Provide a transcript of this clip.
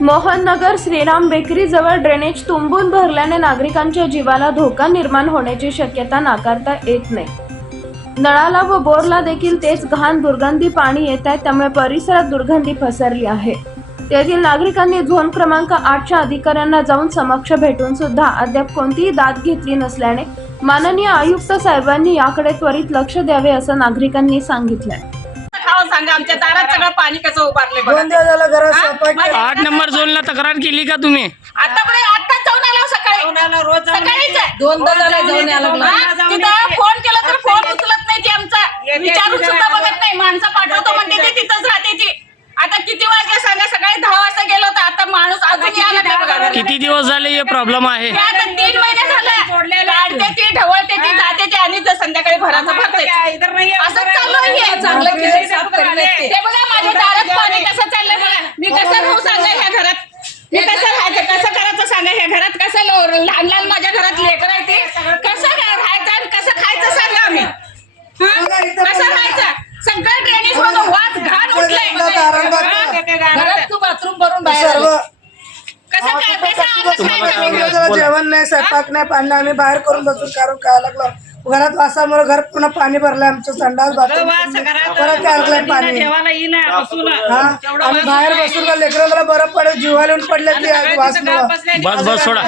Mohan Nagar Shriram bakery जवळ drainage तुंबून भरल्याने नागरिकांच्या जीवाला धोका निर्माण होण्याची शक्यता नाकारता येत नाही. नळाला व बोरला देखील तेच घाण दुर्गंधी पाणी येत आहे त्यामुळे परिसरात दुर्गंधी पसरली आहे. तेथील नागरिकांनी झोन क्रमांक आठच्या अधिकाऱ्यांना जाऊन समक्ष भेटून सुद्धा अद्याप कोणतीही दाद घेतली नसल्याने माननीय आयुक्त साहेबांनी याकडे त्वरित लक्ष द्यावे असं नागरिकांनी सांगितलंय. सांगा आमच्या दारात सगळं पाणी कसं उभारले दोन दिवस झालं घरात स्वयंपाक माझ्या- आठ नंबर झोनला तक्रार केली का तुम्ही? आतापर्यंत आत्ताच जाऊन आलो सकाळी. रोज जाऊन सकाळीच. आहे. दोनदा झाला जाऊन यायला लागला. हा? तिथं फोन केला तर फोन उचलत नाही ती आमचा. विचारून सुद्धा बघत नाही. माणसं पाठवतो म्हणते ते तिथंच राहते ती. आता किती वाजले? सांगा सकाळी दहा वाजता गेलो तर आता माणूस अजून यायला घरी. किती दिवस झाले हे प्रॉब्लेम आहे? ते आता तीन महिने झाले. काढते ती ढवळते ती जाते ती आणि ते संध्याकाळी भराचं भरते असं चालू आहे. चांगलं साफ ते. ते बघा माझ्या दारात पाणी कसं चाललंय बघा. मी कसं राहू सांगा ह्या घरात? मी कसं राहायचं? कसं करायचं सांगा? ह्या घरात कसं लो- लहान लहान माझ्या घरात लेकर आहे ते? कसं राहायचं आणि कसं खायचं सांगा आम्ही? हं? कसं राहायचं? सगळं ड्रेनेज मधून वाद घाण उठलंय. घरात तू बाथरूम भरून बाहेर सर्व आली. कसं काय? कसं खायचं? जेवण नाही स्वयंपाक नाही पाणी. आम्ही बाहेर करून बसून कारण काय लागलं. घरात वासामुळे घर पुन्हा पाणी भरलंय आमचं संडास बाथरूम. परत अडकलंय पाणी. हा. आम्ही बाहेर बसून लेकराला बरं पडेल जीवाला येऊन पडले ते वासमुळं बस बस सोडा.